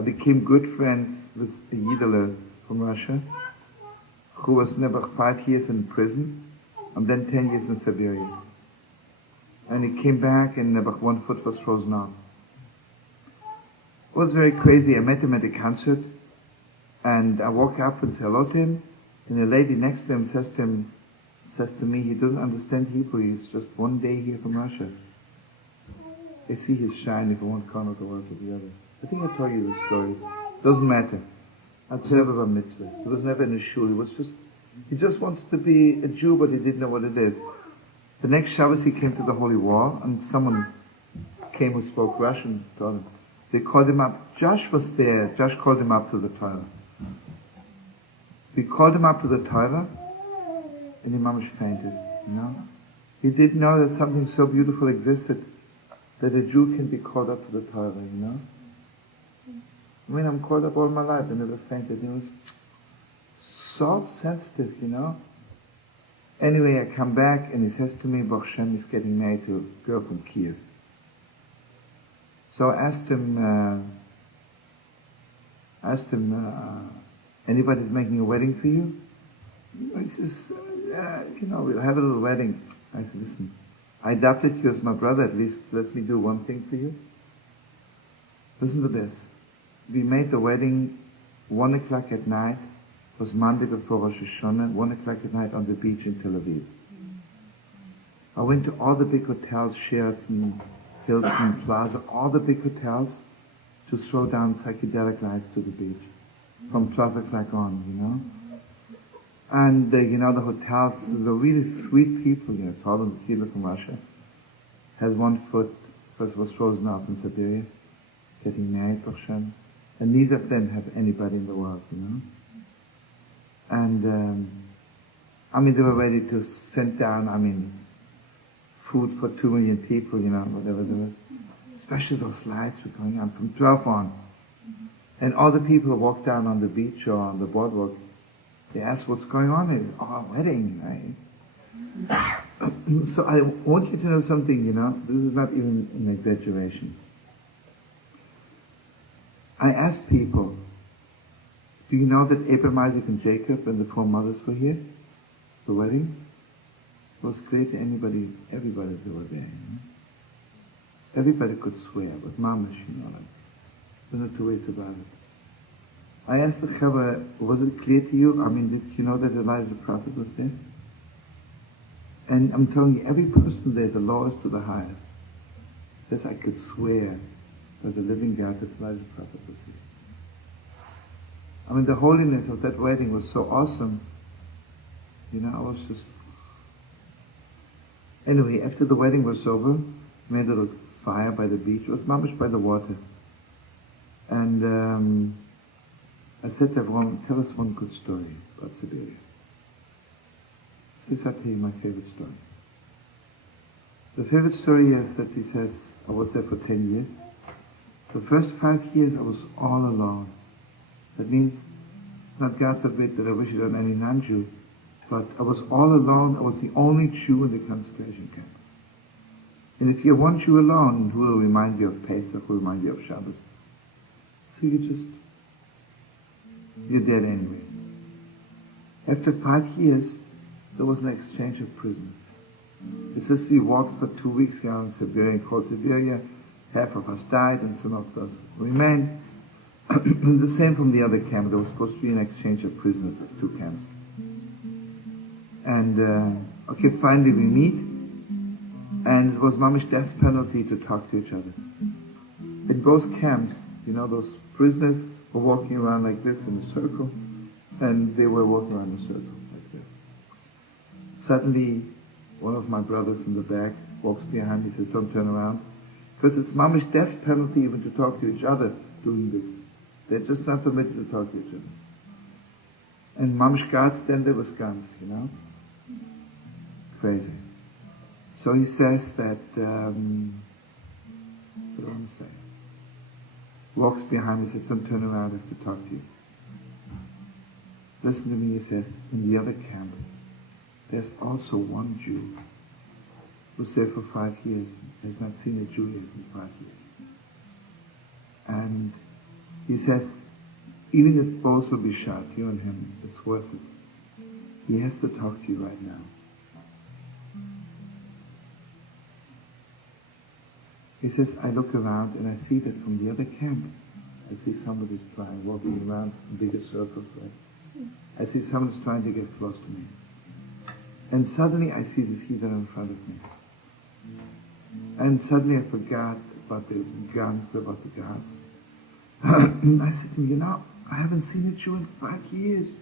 I became good friends with a Yidele from Russia, who was never 5 years in prison, and then 10 years in Siberia. And he came back and never one foot was frozen off. It was very crazy. I met him at a concert, and I walk up and say hello to him, and a lady next to him says to me, he doesn't understand Hebrew, he's just one day here from Russia. I see his shine from one corner of the world to the other. I think I told you this story. Doesn't matter. I'd never bar mitzvah. He was never in a shul. He just wanted to be a Jew, but he didn't know what it is. The next Shabbos he came to the Holy War, and someone came who spoke Russian, told him. They called him up. Josh was there. Josh called him up to the Torah. We called him up to the Torah, and the mamash fainted, you know. He didn't know that something so beautiful existed, that a Jew can be called up to the Torah, you know. I mean, I'm called up all my life, I never fainted. He was so sensitive, you know. Anyway, I come back, and he says to me, Baruch Hashem is getting married to a girl from Kiev. So I asked him, anybody's making a wedding for you? He says, we'll have a little wedding. I said, listen, I adopted you as my brother, at least let me do one thing for you. Listen to this. We made the wedding 1 o'clock at night. It was Monday before Rosh Hashanah, 1 o'clock at night on the beach in Tel Aviv. I went to all the big hotels, Sheraton, Hilton, Plaza, all the big hotels, to throw down psychedelic lights to the beach from 12 o'clock on, you know. And, the hotels, the really sweet people, told them the Kilo from Russia, had 1 foot, was frozen off in Siberia, getting married, Baruch Hashem. And neither of them have anybody in the world, you know. And, they were ready to send down, food for 2 million people, whatever there was. Especially those lights were going on from 12 on. And all the people who walked down on the beach or on the boardwalk, they asked what's going on. It's a wedding, right? So I want you to know something, this is not even an exaggeration. I asked people, do you know that Abraham, Isaac, and Jacob and the 4 mothers were here? The wedding? It was clear to everybody that were there, Everybody could swear, but mamash, there are no 2 ways about it. I asked the Chavra, was it clear to you? Did you know that Elijah the prophet was there? And I'm telling you, every person there, the lowest to the highest, says I could swear by the living God that Elijah the prophet was here. The holiness of that wedding was so awesome. I was just... Anyway, after the wedding was over, made a little fire by the beach. It was mamish by the water. And I said to everyone, tell us one good story about Siberia. He says, I'll tell you my favorite story. The favorite story is that he says, I was there for 10 years. The first 5 years I was all alone. That means, not God forbid that I wish it on any non-Jew, but I was all alone. I was the only Jew in the concentration camp. And if you're one Jew alone, who will remind you of Pesach, who will remind you of Shabbos? So you're dead anyway. After 5 years, there was an exchange of prisoners. It says we walked for 2 weeks here in Siberia, called Siberia. Half of us died and some of us remained. The same from the other camp. There was supposed to be an exchange of prisoners of 2 camps. And, finally we meet. And it was mamish death penalty to talk to each other. In both camps, those prisoners were walking around like this in a circle, and they were walking around in a circle like this. Suddenly, one of my brothers in the back walks behind me, says, don't turn around. Because it's mamish death penalty even to talk to each other doing this. They're just not permitted to talk to each other. And mamish guards stand there with guns, Crazy. So he says that, what do I want to say? Walks behind me, says, don't turn around, I have to talk to you. Listen to me, he says, in the other camp, there's also one Jew who's there for 5 years, has not seen a Jew yet in 5 years. And He says, even if both will be shot, you and him, it's worth it. He has to talk to you right now. He says, I look around and I see that from the other camp, I see somebody's trying, walking around in bigger circles, right? I see someone's trying to get close to me. And suddenly I see the cedar in front of me. And suddenly I forgot about the guns, about the guards. I said to him, you know, I haven't seen a Jew in 5 years.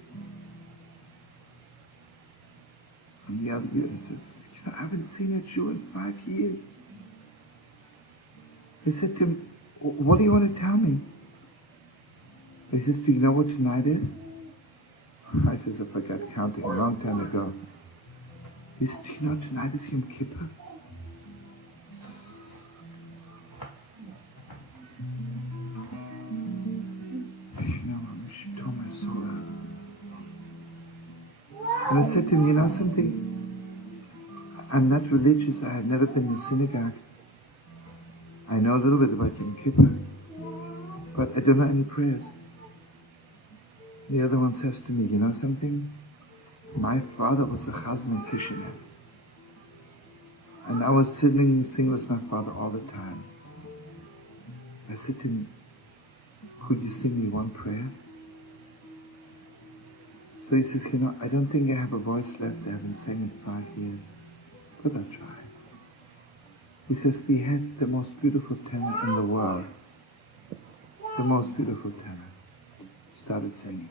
And the other guy says, you know, I haven't seen a Jew in 5 years. He said to him, what do you want to tell me? He says, do you know what tonight is? I says, I forgot counting a long time ago. He says, do you know tonight is Yom Kippur? She tore my soul out. And I said to him, you know something? I'm not religious. I have never been in a synagogue. I know a little bit about Yom Kippur, but I don't know any prayers. The other one says to me, you know something? My father was a chazan in Kishinev. And I was singing with my father all the time. I said to him, could you sing me one prayer? So he says, you know, I don't think I have a voice left. I haven't sang in 5 years, but I'll try. He says, he had the most beautiful tenor in the world. The most beautiful tenor. Started singing.